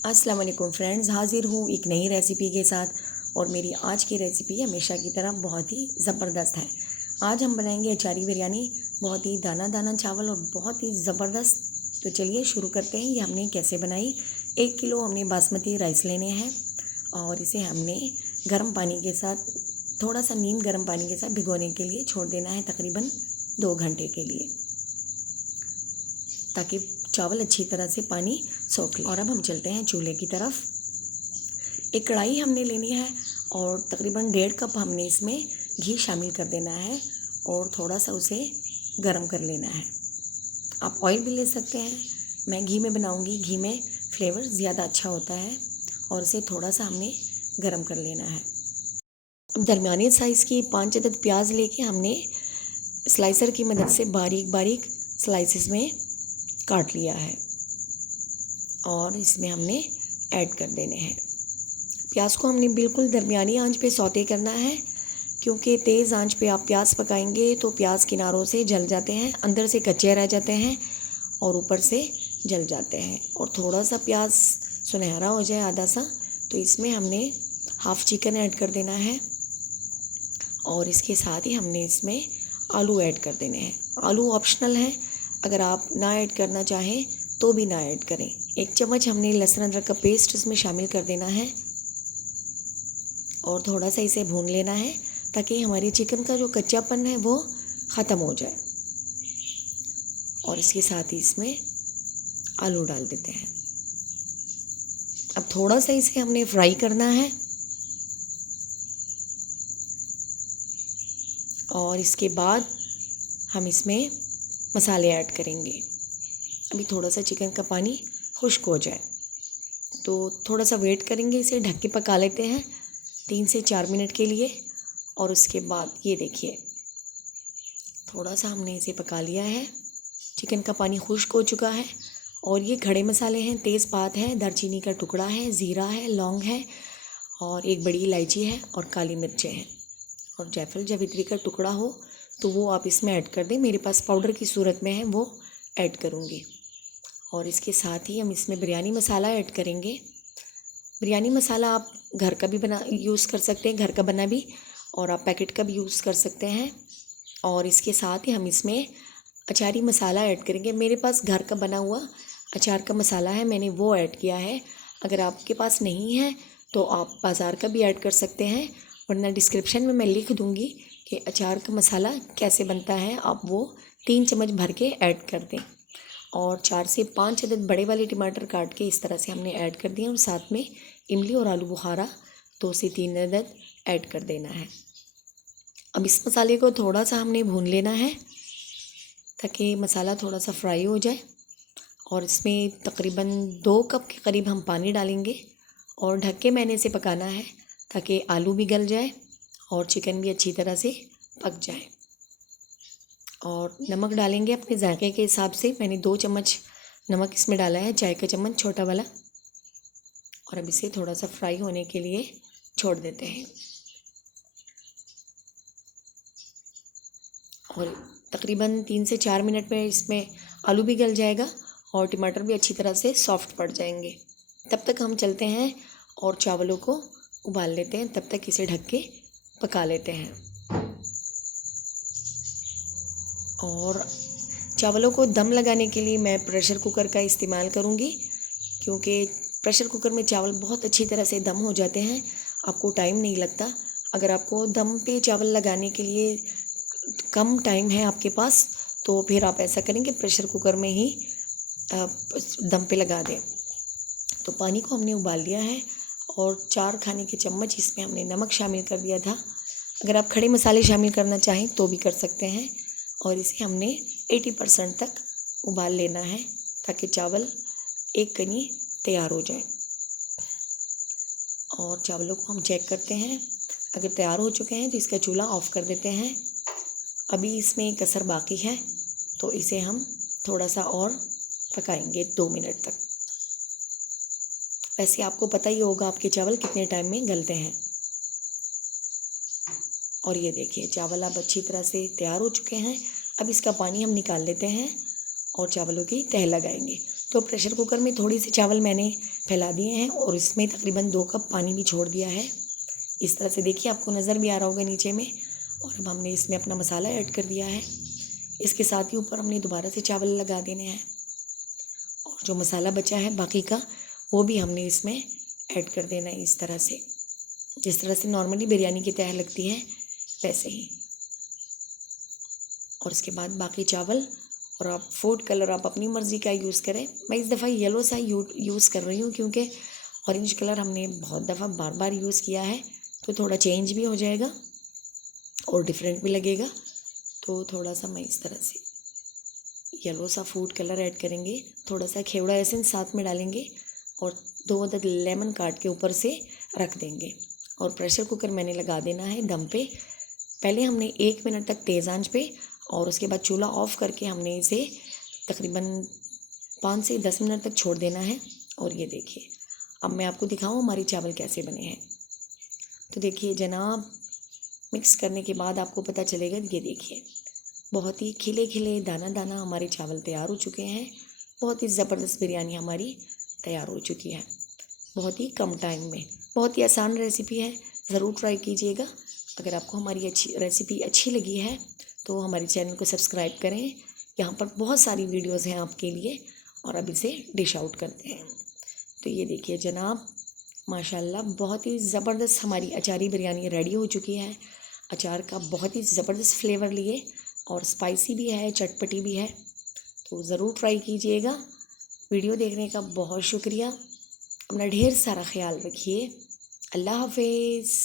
अस्सलाम वालेकुम फ्रेंड्स, हाज़िर हूँ एक नई रेसिपी के साथ। और मेरी आज की रेसिपी हमेशा की तरह बहुत ही ज़बरदस्त है। आज हम बनाएंगे अचारी बिरयानी, बहुत ही दाना दाना चावल और बहुत ही ज़बरदस्त। तो चलिए शुरू करते हैं। ये हमने कैसे बनाई। 1 किलो हमने बासमती राइस लेने हैं और इसे हमने गर्म पानी के साथ, थोड़ा सा नीम गर्म पानी के साथ भिगोने के लिए छोड़ देना है, तकरीबन 2 घंटे के लिए, ताकि चावल अच्छी तरह से पानी सोख ले। और अब हम चलते हैं चूल्हे की तरफ। एक कढ़ाई हमने लेनी है और तकरीबन 1.5 कप हमने इसमें घी शामिल कर देना है और थोड़ा सा उसे गर्म कर लेना है। आप ऑयल भी ले सकते हैं, मैं घी में बनाऊंगी। घी में फ्लेवर ज़्यादा अच्छा होता है। और इसे थोड़ा सा हमने गर्म कर लेना है। दरमियाने साइज़ की 5 अदद प्याज लेके हमने स्लाइसर की मदद से बारीक बारीक स्लाइसेस में काट लिया है और इसमें हमने ऐड कर देने हैं। प्याज को हमने बिल्कुल दरमियानी आंच पे सौते करना है, क्योंकि तेज़ आंच पे आप प्याज पकाएंगे तो प्याज किनारों से जल जाते हैं, अंदर से कच्चे रह जाते हैं और ऊपर से जल जाते हैं। और थोड़ा सा प्याज सुनहरा हो जाए आधा सा, तो इसमें हमने हाफ़ चिकन ऐड कर देना है और इसके साथ ही हमने इसमें आलू ऐड कर देने हैं। आलू ऑप्शनल है, अगर आप ना ऐड करना चाहें तो भी ना ऐड करें। 1 चम्मच हमने लहसुन अदरक का पेस्ट इसमें शामिल कर देना है और थोड़ा सा इसे भून लेना है, ताकि हमारी चिकन का जो कच्चापन है वो ख़त्म हो जाए। और इसके साथ ही इसमें आलू डाल देते हैं। अब थोड़ा सा इसे हमने फ्राई करना है और इसके बाद हम इसमें मसाले ऐड करेंगे। अभी थोड़ा सा चिकन का पानी खुश्क हो जाए तो थोड़ा सा वेट करेंगे, इसे ढक के पका लेते हैं 3 से 4 मिनट के लिए। और उसके बाद ये देखिए, थोड़ा सा हमने इसे पका लिया है, चिकन का पानी खुश्क हो चुका है। और ये खड़े मसाले हैं, तेज़पात है, दालचीनी का टुकड़ा है, ज़ीरा है, लौंग है और एक बड़ी इलायची है और काली मिर्चें हैं और जायफल जावित्री का टुकड़ा हो तो वो आप इसमें ऐड कर दें। मेरे पास पाउडर की सूरत में है, वो ऐड करूँगी। और इसके साथ ही हम इसमें बिरयानी मसाला ऐड करेंगे। बिरयानी मसाला आप घर का भी बना यूज़ कर सकते हैं, घर का बना भी, और आप पैकेट का भी यूज़ कर सकते हैं। और इसके साथ ही हम इसमें अचारी मसाला ऐड करेंगे। मेरे पास घर का बना हुआ अचार का मसाला है, मैंने वो ऐड किया है। अगर आपके पास नहीं है तो आप बाज़ार का भी ऐड कर सकते हैं, वरना डिस्क्रिप्शन में मैं लिख दूँगी कि अचार का मसाला कैसे बनता है। आप वो 3 चम्मच भर के ऐड कर दें। और 4 से 5 अदद बड़े वाले टमाटर काट के इस तरह से हमने ऐड कर दिए और साथ में इमली और आलू बुखारा 2 से 3 अदद ऐड कर देना है। अब इस मसाले को थोड़ा सा हमने भून लेना है, ताकि मसाला थोड़ा सा फ्राई हो जाए। और इसमें तकरीबन 2 कप के करीब हम पानी डालेंगे और ढक के मैंने इसे पकाना है, ताकि आलू भी गल जाए और चिकन भी अच्छी तरह से पक जाए। और नमक डालेंगे अपने जायके के हिसाब से। मैंने 2 चम्मच नमक इसमें डाला है, चाय का चम्मच छोटा वाला। और अब इसे थोड़ा सा फ्राई होने के लिए छोड़ देते हैं। और तकरीबन 3 से 4 मिनट में इसमें आलू भी गल जाएगा और टमाटर भी अच्छी तरह से सॉफ्ट पड़ जाएंगे। तब तक हम चलते हैं और चावलों को उबाल लेते हैं, तब तक इसे ढक के पका लेते हैं। और चावलों को दम लगाने के लिए मैं प्रेशर कुकर का इस्तेमाल करूँगी, क्योंकि प्रेशर कुकर में चावल बहुत अच्छी तरह से दम हो जाते हैं, आपको टाइम नहीं लगता। अगर आपको दम पे चावल लगाने के लिए कम टाइम है आपके पास, तो फिर आप ऐसा करें कि प्रेशर कुकर में ही दम पे लगा दें। तो पानी को हमने उबाल लिया है और 4 खाने के चम्मच इसमें हमने नमक शामिल कर दिया था। अगर आप खड़े मसाले शामिल करना चाहें तो भी कर सकते हैं। और इसे हमने 80% तक उबाल लेना है, ताकि चावल एक कनी तैयार हो जाए। और चावलों को हम चेक करते हैं, अगर तैयार हो चुके हैं तो इसका चूल्हा ऑफ़ कर देते हैं। अभी इसमें एक कसर बाकी है, तो इसे हम थोड़ा सा और पकाएंगे 2 मिनट तक। वैसे आपको पता ही होगा आपके चावल कितने टाइम में गलते हैं। और ये देखिए, चावल अब अच्छी तरह से तैयार हो चुके हैं। अब इसका पानी हम निकाल लेते हैं और चावलों की तह लगाएंगे। तो प्रेशर कुकर में थोड़ी सी चावल मैंने फैला दिए हैं और इसमें तकरीबन 2 कप पानी भी छोड़ दिया है। इस तरह से देखिए, आपको नज़र भी आ रहा होगा नीचे में। और अब हमने इसमें अपना मसाला ऐड कर दिया है। इसके साथ ही ऊपर हमने दोबारा से चावल लगा देने हैं और जो मसाला बचा है बाकी का वो भी हमने इसमें ऐड कर देना है, इस तरह से, जिस तरह से नॉर्मली बिरयानी की तह लगती है वैसे ही। और उसके बाद बाकी चावल, और आप फूड कलर आप अपनी मर्ज़ी का यूज़ करें। मैं इस दफ़ा येलो सा यूज़ कर रही हूँ क्योंकि ऑरेंज कलर हमने बहुत दफ़ा बार बार यूज़ किया है, तो थोड़ा चेंज भी हो जाएगा और डिफरेंट भी लगेगा। तो थोड़ा सा मैं इस तरह से येलो सा फूड कलर ऐड करेंगे, थोड़ा सा खेवड़ा एसेंस साथ में डालेंगे और 2 अदद लेमन काट के ऊपर से रख देंगे। और प्रेशर कुकर मैंने लगा देना है दम पे। पहले हमने 1 मिनट तक तेज़ आंच पे और उसके बाद चूल्हा ऑफ़ करके हमने इसे तकरीबन 5 से 10 मिनट तक छोड़ देना है। और ये देखिए, अब मैं आपको दिखाऊँ हमारे चावल कैसे बने हैं। तो देखिए जनाब, मिक्स करने के बाद आपको पता चलेगा। ये देखिए, बहुत ही खिले खिले दाना दाना हमारे चावल तैयार हो चुके हैं। बहुत ही ज़बरदस्त बिरयानी हमारी तैयार हो चुकी है, बहुत ही कम टाइम में। बहुत ही आसान रेसिपी है, ज़रूर ट्राई कीजिएगा। अगर आपको हमारी रेसिपी अच्छी लगी है तो हमारे चैनल को सब्सक्राइब करें। यहाँ पर बहुत सारी वीडियोज़ हैं आपके लिए। और अब इसे डिश आउट करते हैं। तो ये देखिए जनाब, माशाल्लाह बहुत ही ज़बरदस्त हमारी अचारी बिरयानी रेडी हो चुकी है। अचार का बहुत ही ज़बरदस्त फ्लेवर लिए और स्पाइसी भी है, चटपटी भी है। तो ज़रूर ट्राई कीजिएगा। वीडियो देखने का बहुत शुक्रिया। अपना ढेर सारा ख्याल रखिए। अल्लाह हाफिज़।